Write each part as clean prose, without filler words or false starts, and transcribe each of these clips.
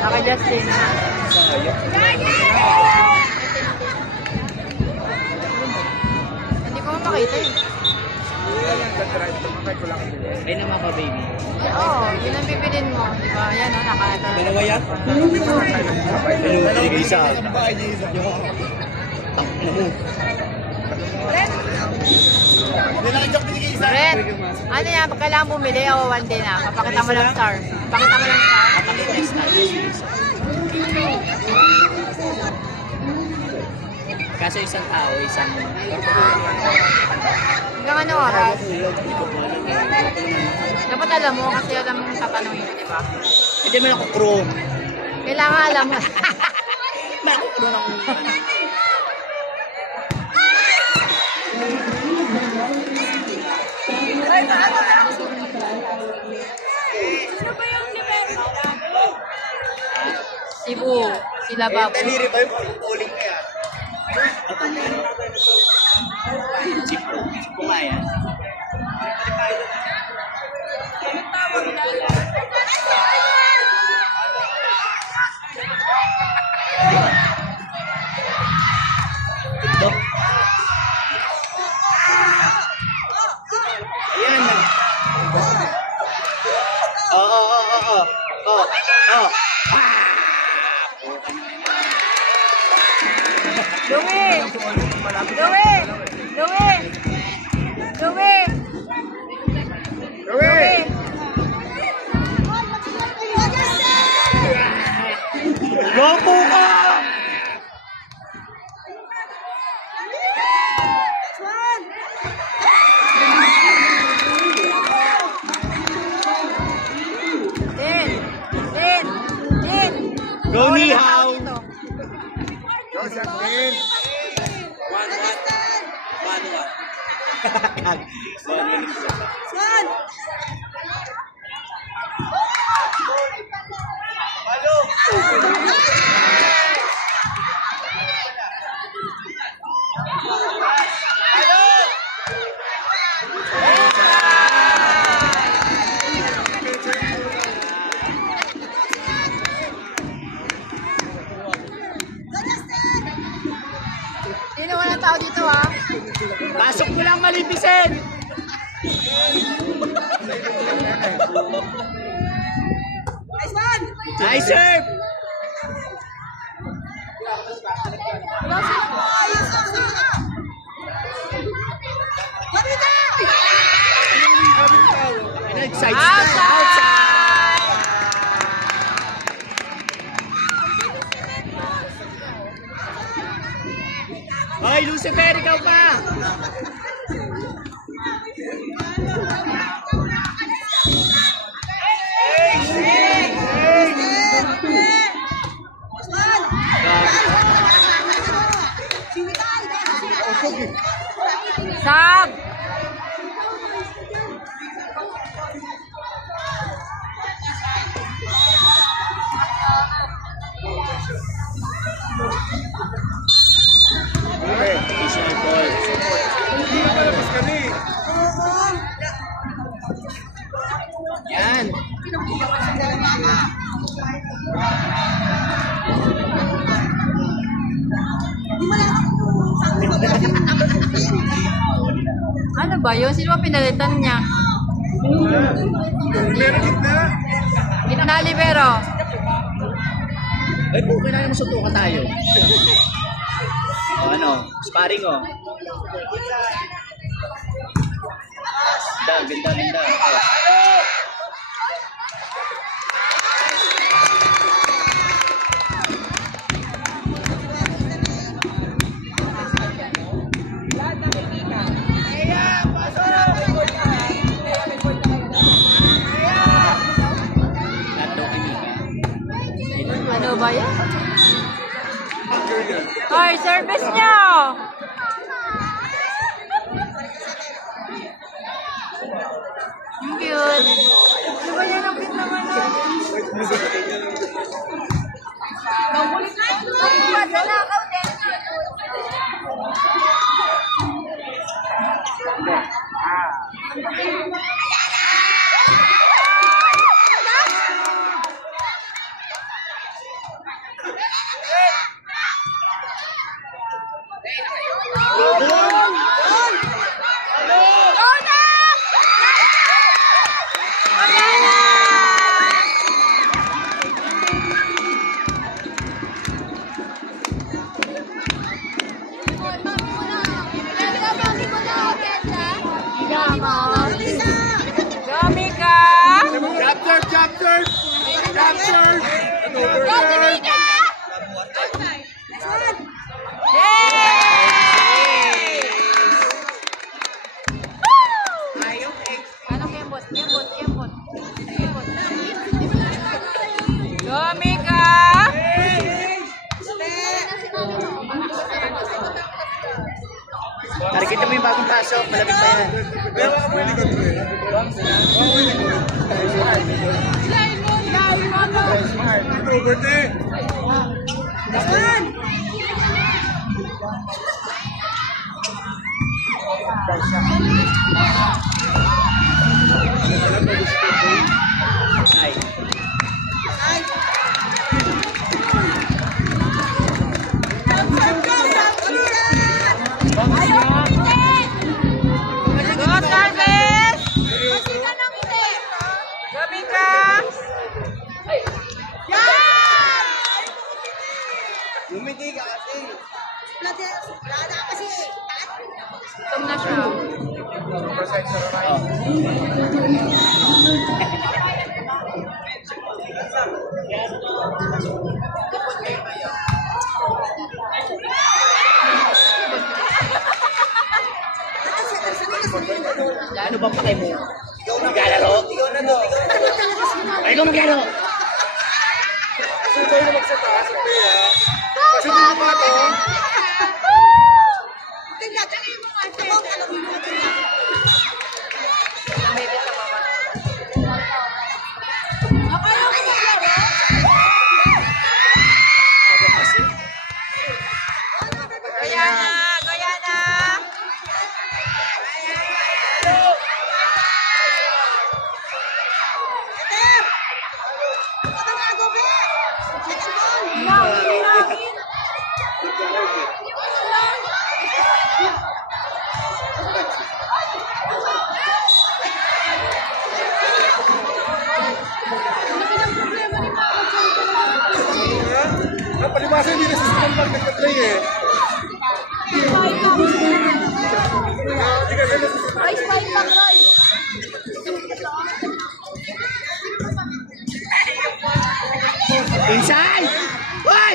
Naka-Justin. Hindi ko makita eh. Ay naman ka, baby. Oo, yun ang bibilin mo. Diba? Yan o, nakatala. Dalawa yan? Dalawa isa. Ren, ano yan? Pag kailangan bumili o one day na? Papakita mo lang star. Papakita mo lang star. Kaso isang tao, isang... Hanggang ano oras? Dapat alam mo kasi alam mo tatanungin mo, di ba? Hindi mo ako crew. Kailangan alam mo. Ako crew ng... Cebu, sila Babu. Daliri ba yung pag-calling kaya? Sipo nga yan. Ayan na. Louie! Louie! Louie! Louie! Louie! Lopo ka! Go ni hao! Josephine! Son! Sino walang tao dito ha? Pasok mo lang malipisin! Nice one! Nice serve! Outside! Outside! Hoy, Lucifer, ikaw pa! Sab! Additional ball. Malabas kami! Yan. Ano ba yun? Sino ba pinalitan niya? Meron gitna! Gitna libero. Ay, po, kailangan mo suntukan tayo. O ano, sparring o. Ganda, ganda, ganda. Ano ba yan? Hoy, service nyo! Ang cute. Ano ba yan? Ang cute naman natin. Gami ka! Capture! Capture! Capture! Yay! Ano kembot? Kembot, kembot. Kembot. Gami ka! Nakikita mo yung bagong pasok, malamig pa yan. Pero ako yung likod ko eh. Introvert eh. Ay. Go, service! Gami ka! Bumiti ka kasi. Gutom na siya. Oh. Ano ba patay mo? Ikaw maglalaro? Ikaw na to. Ay, ikaw maglalaro. Kasi tayo na magsataas ang paya. Kasi di ba ito? Guyana! Guyana! Palibasa hindi na susunod pag nagka-play eh. Hindi kasi nasusunod. Inside! Hoy!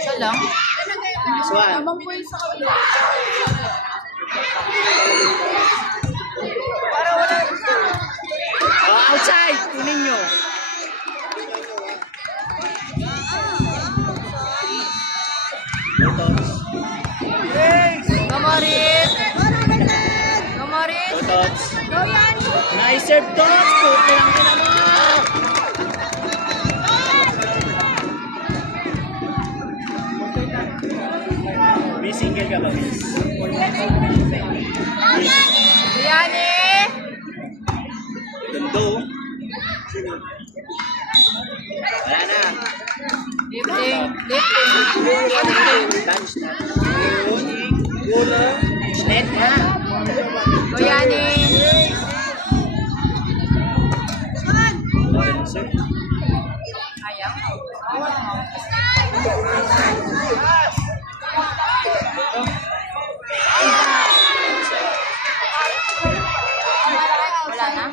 Isa lang? Swan. Oh, outside! Kunin nyo. Go, Maurice! Go, Maurice! Go, Tots. Go, Yan! Nice serve, Tots! Puti lang ina mo! Miss, single ka ba, Miss? Miss. Guyane! Gando. Wala na. Lifting! Lifting! Lunch na. Bola. Net na. Guyane! Sir. Ayaw. Wala na?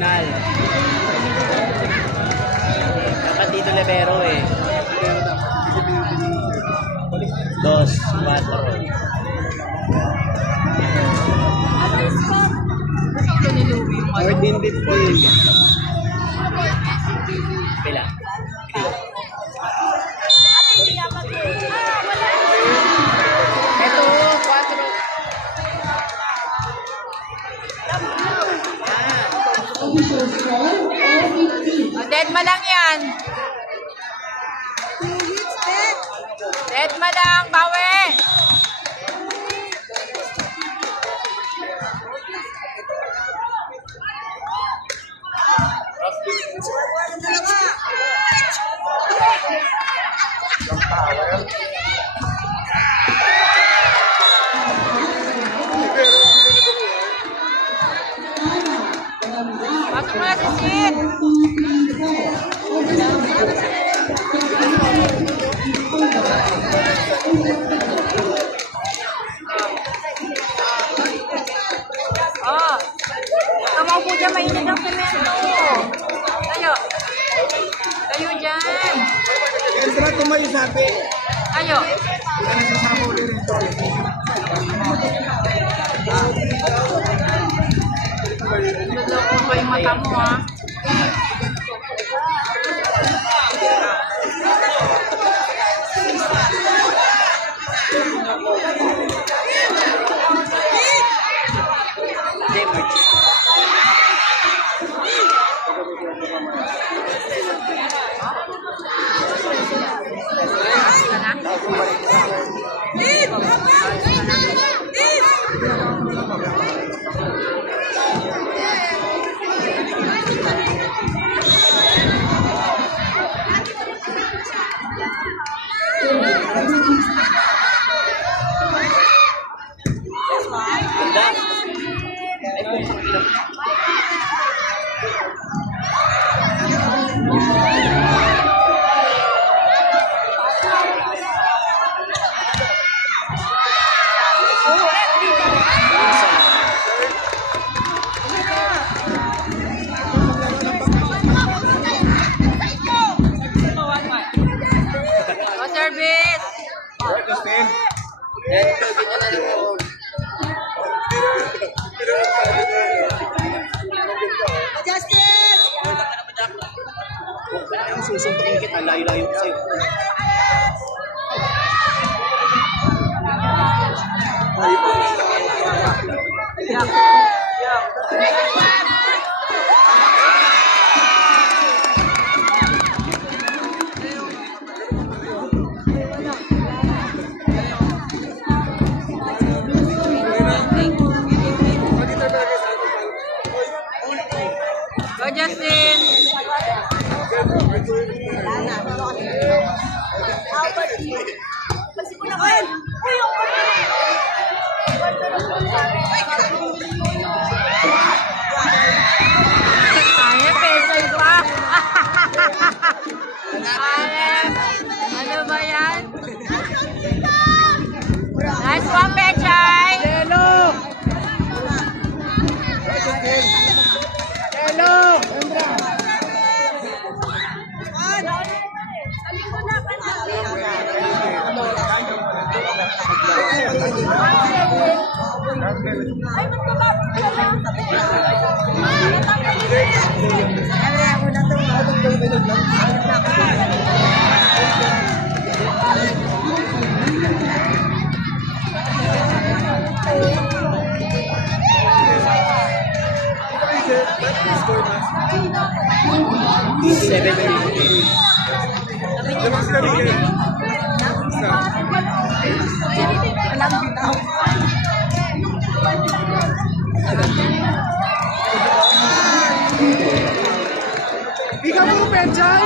Original. Dapat dito libero eh. 2, 4. Ito ni Louie yung ano. 14.50. Pila. Ito, 4. Dead ma lang yan. Dead ma lang, bawi. Pasok mo na si Sid. Oh. Tama po dyan, mainit ang semento. Tayo. Tayo dyan. Sarap tumayo sabi. Tayo. Luloko pa yung mata mo, ha? O, service. Susuntukin kita, layo-layo ko sa'yo. Go, Justin. Ay, peso ito. Ay, ano ba yan? Nice one, Pechay. Hello! Hello! Lamang sila bigyan. Isa. Ikaw mo, Pechay!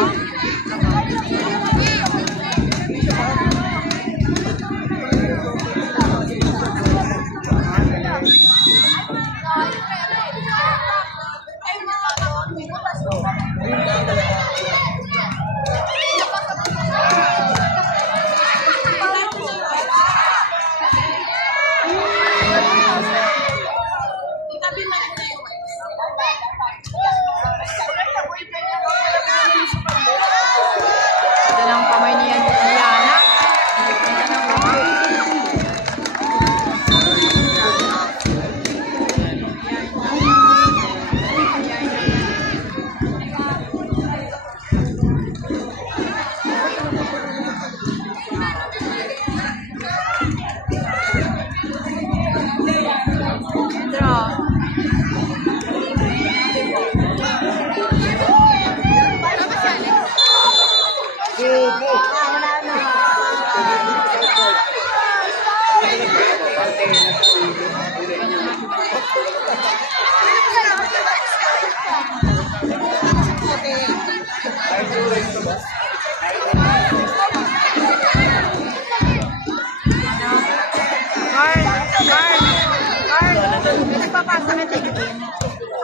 sakit eh.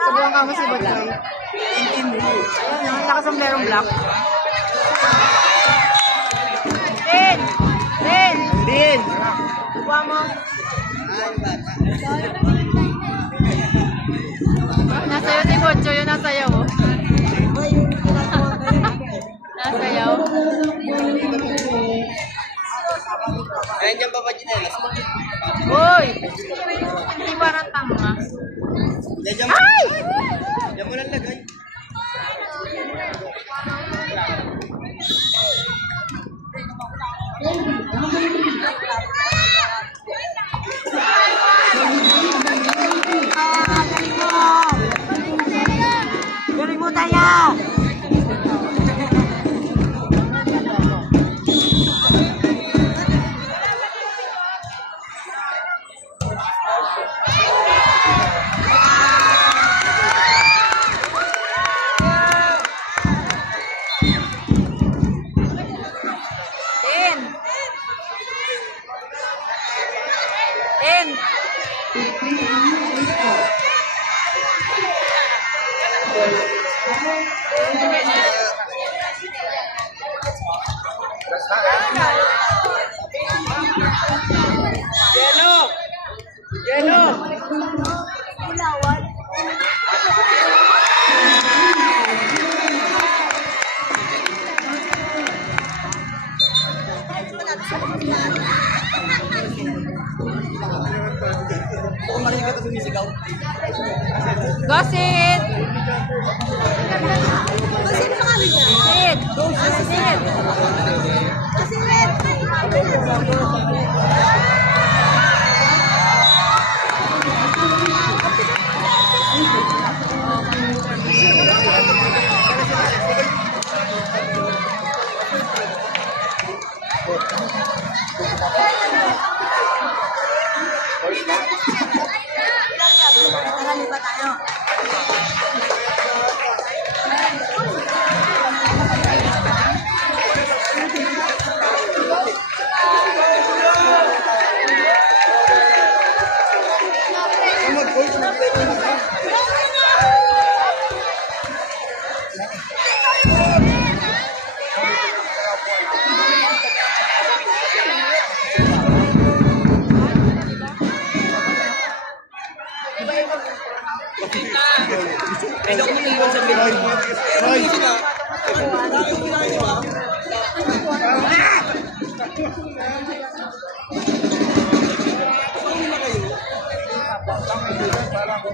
Subukan ka mo si Butchoy. Ayun, ang lakas ng merong black. Rin! Rin! Din! Subukan mo. Nasayaw si Butchoy, yun nasayaw. Oh. Nasayaw. Nandiyan pa ba Ginelas? Uy! Hindi parang tanga. Nandiyan mo. Ay! Nandiyan mo lang lagay. Galing mo tayo! In! In! Yelo! Yelo! Kung marinig ka ito sumisigaw. Gossip! Sino pa kami dyan? Sid! Sid! Kasi red! Tara, lipat tayo. Ay, ako mag-iwan sa Pinoy. Parang